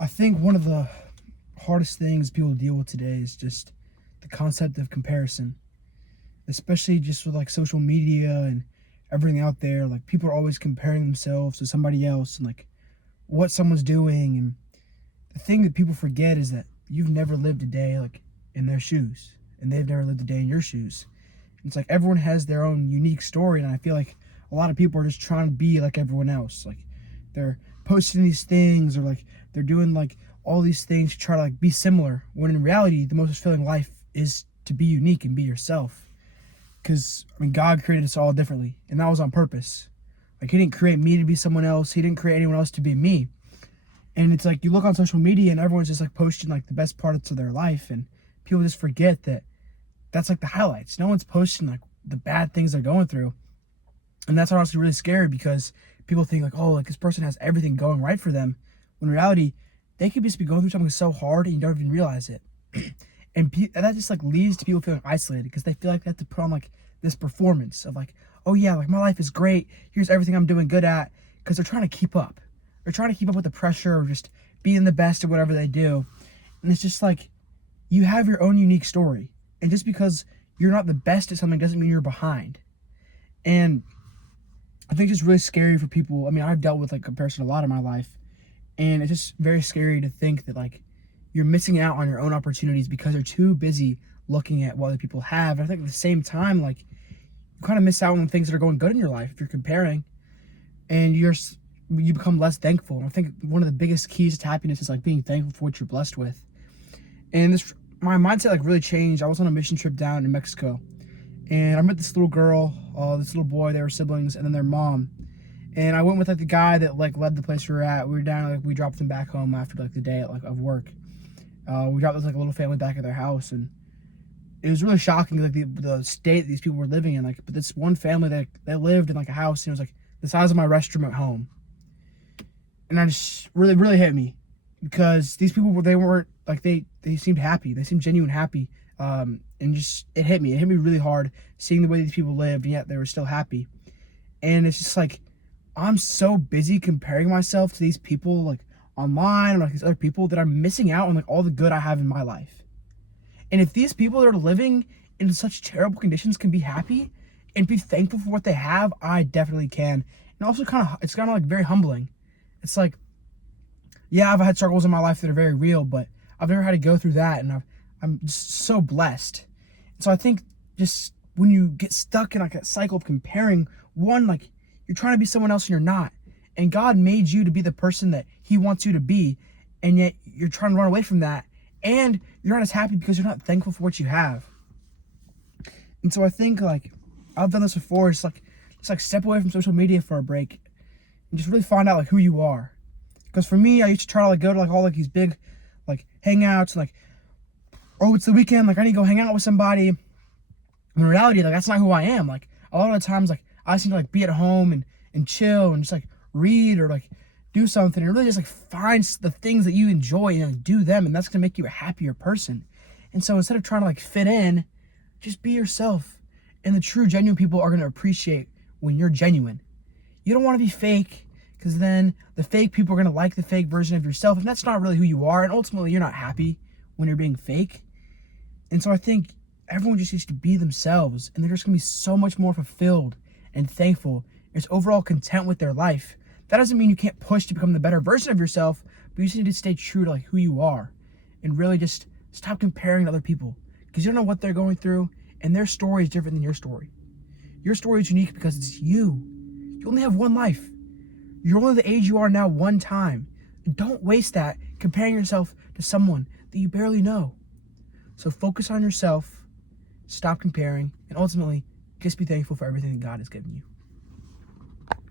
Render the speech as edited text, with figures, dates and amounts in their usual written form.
I think one of the hardest things people deal with today is just the concept of comparison, especially just with like social media and everything out there. Like people are always comparing themselves to somebody else and like what someone's doing. And the thing that people forget is that you've never lived a day like in their shoes, and they've never lived a day in your shoes. It's like everyone has their own unique story, and I feel like a lot of people are just trying to be like everyone else. Like they're posting these things, or like they're doing like all these things to try to like be similar, when in reality the most fulfilling life is to be unique and be yourself. Because I mean, God created us all differently, and that was on purpose. Like He didn't create me to be someone else, He didn't create anyone else to be me. And it's like you look on social media and everyone's just like posting like the best parts of their life, and people just forget that that's like the highlights. No one's posting like the bad things they're going through. And that's honestly really scary, because people think like, oh, like this person has everything going right for them, when in reality they could just be going through something so hard and you don't even realize it. And that just like leads to people feeling isolated, because they feel like they have to put on like this performance of like, oh yeah, like my life is great, here's everything I'm doing good at, because they're trying to keep up. They're trying to keep up with the pressure of just being the best at whatever they do. And it's just like, you have your own unique story, and just because you're not the best at something doesn't mean you're behind. And I think it's really scary for people. I mean, I've dealt with like comparison a lot in my life, and it's just very scary to think that like you're missing out on your own opportunities because you're too busy looking at what other people have. And I think at the same time, like you kind of miss out on things that are going good in your life if you're comparing, and you become less thankful. And I think one of the biggest keys to happiness is like being thankful for what you're blessed with. And this, my mindset like really changed. I was on a mission trip down in Mexico, and I met this little girl, this little boy. They were siblings, and then their mom. And I went with like the guy that like led the place we were at. We were down, like we dropped them back home after like the day like of work. We dropped this like a little family back at their house, and it was really shocking, like the state that these people were living in. Like, but this one family that they lived in like a house, and it was like the size of my restroom at home. And I just really hit me, because these people they weren't like they seemed happy. They seemed genuine happy. And just it hit me really hard seeing the way these people lived, and yet they were still happy. And it's just like, I'm so busy comparing myself to these people like online, or like these other people, that I'm missing out on like all the good I have in my life. And if these people that are living in such terrible conditions can be happy and be thankful for what they have, I definitely can. And also it's kind of like very humbling. It's like, yeah, I've had struggles in my life that are very real, but I've never had to go through that, and I'm just so blessed. And so I think just when you get stuck in like that cycle of comparing, one, like you're trying to be someone else and you're not. And God made you to be the person that He wants you to be, and yet you're trying to run away from that, and you're not as happy because you're not thankful for what you have. And so I think like I've done this before. It's like step away from social media for a break and just really find out like who you are. Because for me, I used to try to like go to like all like these big like hangouts, like, oh, it's the weekend, like I need to go hang out with somebody. In reality, like that's not who I am. Like a lot of the times, like I seem to like be at home and chill and just like read or like do something, and really just like find the things that you enjoy and like, do them, and that's gonna make you a happier person. And so instead of trying to like fit in, just be yourself. And the true genuine people are gonna appreciate when you're genuine. You don't want to be fake, because then the fake people are gonna like the fake version of yourself, and that's not really who you are, and ultimately you're not happy when you're being fake. And so I think everyone just needs to be themselves, and they're just gonna be so much more fulfilled and thankful, and just overall content with their life. That doesn't mean you can't push to become the better version of yourself, but you just need to stay true to like who you are, and really just stop comparing to other people, because you don't know what they're going through, and their story is different than your story. Your story is unique because it's you. You only have one life. You're only the age you are now one time. And don't waste that comparing yourself to someone that you barely know. So focus on yourself, stop comparing, and ultimately just be thankful for everything that God has given you.